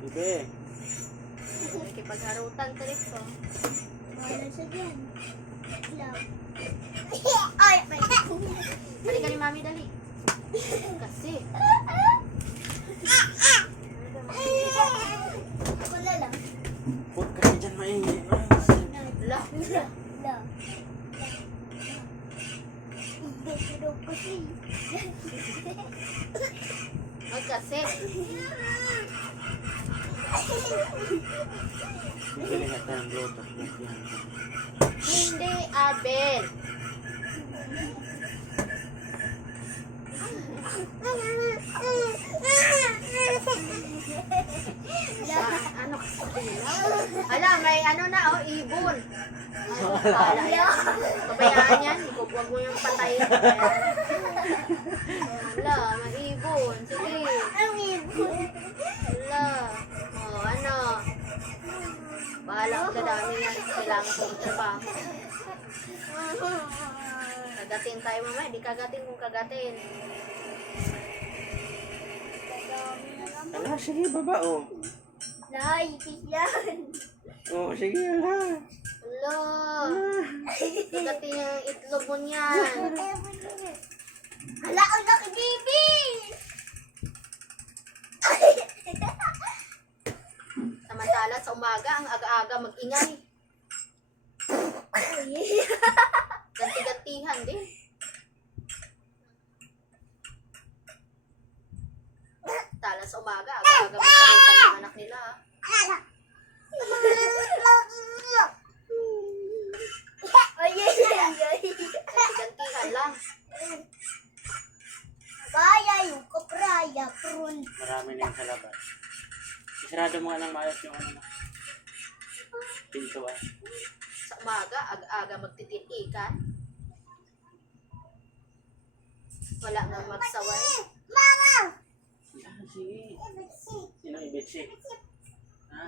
Bebe. Nakipagharutan tarik ko. Wala siya dyan. Lang. Ay! Dali ka ni mami, dali. Kasi. Wala lang. Huwag kasi dyan maingay. Lah. Lang. Pero kasi. Magkasi. Bibili nga tayo ng bluetooth. Hindi, Abel. Ano kasi Ala, may ano na, oh, ibon. Pala yan. Pabayaan yan. Huwag mo yung patayin. Ala, may ibon. Sige. Ang ibon. Ala. Oh, ano. Bahala ang dadami yan. Kailangan kong trabaho. Kagatin tayo mamaya. Di kagatin kung kagatin. Ala, sige, baba, oh. Naipis yan. Oh, sige, ala. Ala. Kagatin yung itlog mo niyan. Hala, ang laki baby. Samantala sa umaga, ang aga-aga mag-ingay. Ganti-gantihan din. Tala sa umaga, aga-aga magkaroon ng anak nila. Ganti-gantihan lang. Kaya yung kapraya, prun. Marami na yung sa labas. Isarado mo nga ng maayos yung ano na. Pintuan. Sa umaga, aga-aga magtititikan. Wala nang magsaway. Mama! Ah, sige. Sino ibitsik? Ha?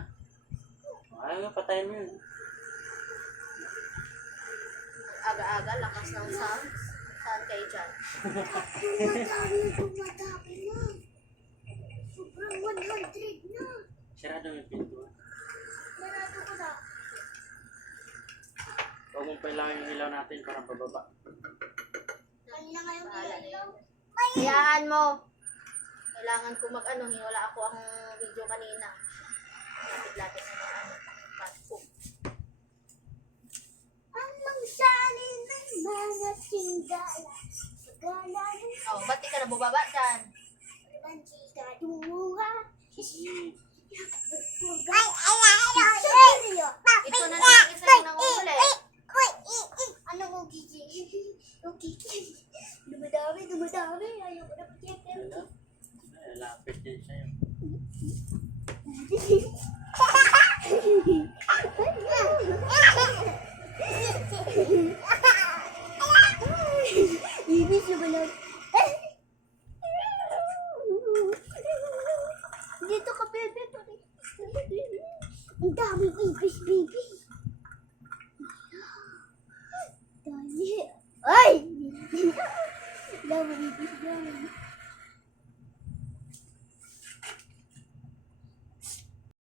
Ayaw nga, patayin mo yun. Aga-aga, lakas ng sounds. Saan kayo dyan? Madami na. Sobrang 100 na. Sarado mo yung pintuan. Marado ko na. Huwag mong kailangan yung ilaw natin para pababa. Kanina nga yung Bahala na ilaw. yun. Hayaan mo. Kailangan ko mag-ano, wala ako ang video kanina. Lapit-lapit na mga platform. Ang mangsali ng mga singgala. Pagkala ng Oh, ba't di ka na bubaba dyan? mantika duha. Sige. Ito na lang isa yung nangunguli. Ano mo, Gigi? Yung Gigi. Dumadami. Ayaw ko na pakiyakin. Wala. Ay, lapit din sa'yo. Ibig na balon. Dito ka, bebe. Ang daming ibis, baby. Dali. Ay! Daming ibis, dami.